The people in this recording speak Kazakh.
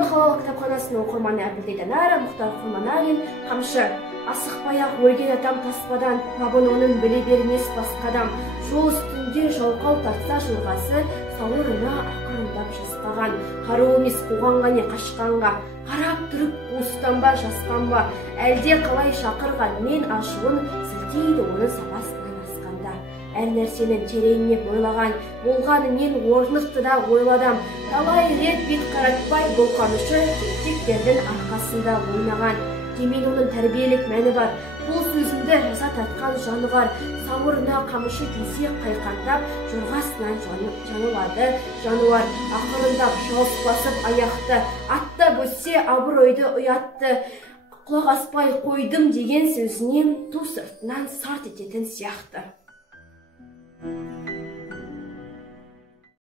Омбы қалалық кітапханасының оқырманы Әбілдейдан әрі Мұхтар Құрманағин қамшы. Асықпай-ақ өлген атам таспадан, табын оның біле бермес басқадам. Жол үстінде жауқау тартса жылғасы, сауырына ақырындап жасқаған. Қару емес қуғанға не қашқанға, қарап тұрып қуыстанба жасқанба, әлде қалай шақырған мен ашуын сілтейді оны сабасынан асқанда. Әр нәрсенің тереңіне бойлаған, болғаны мен орнықты да ойладам. Талай рет бет қаратпай бұл қамшы тектектердің арқасында ойнаған. Демен оның тәрбиелік мәні бар, бұл сөзімді жаза тартқан жаны бар. Сауырына қамшы тисе қайқандап, жорғасынан жанылады жануар. Ақырындап шалыс басып аяқты, аттап өссе абыройды ұятты. Құлақ аспай қойдым деген сөзінен ту сыртынан сарт ететін сияқты.